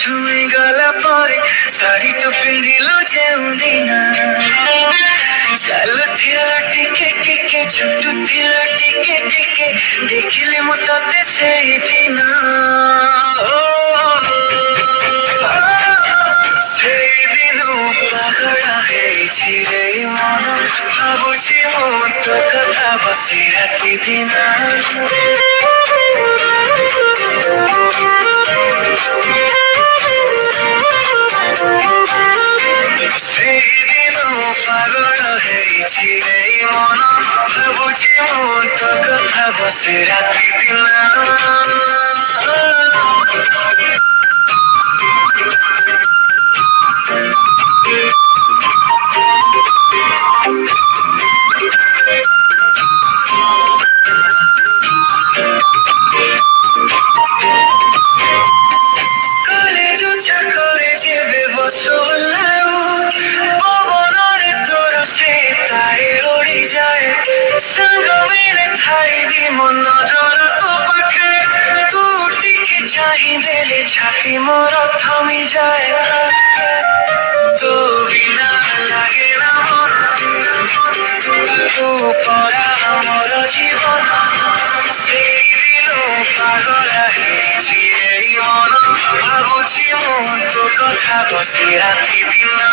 छुई गला पर शाड़ी तो पिंधिलो जेउदिना चालू थिला टिके टिके झुंडू थिला टिके टिके देखिले मु तते सेई दिना सेई दिनु पागला हेछि रे मन भाबुछि मु तो कथा बसी राति दिना मन भाबुछि मु तो कथा बसी राति दिना छाती मोर थमी जाए तो बिना लागे ना मन तू परा मोर जीवन से दिनो पागला हेछि एई मन भाबुछि मु तो कथा बसी राति दिना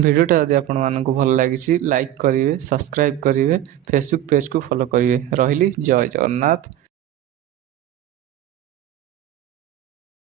भिडियोटा यदि आपण मानक भल लगी लाइक करेंगे सब्सक्राइब करेंगे फेसबुक पेज को फॉलो करेंगे रही जय जगन्नाथ।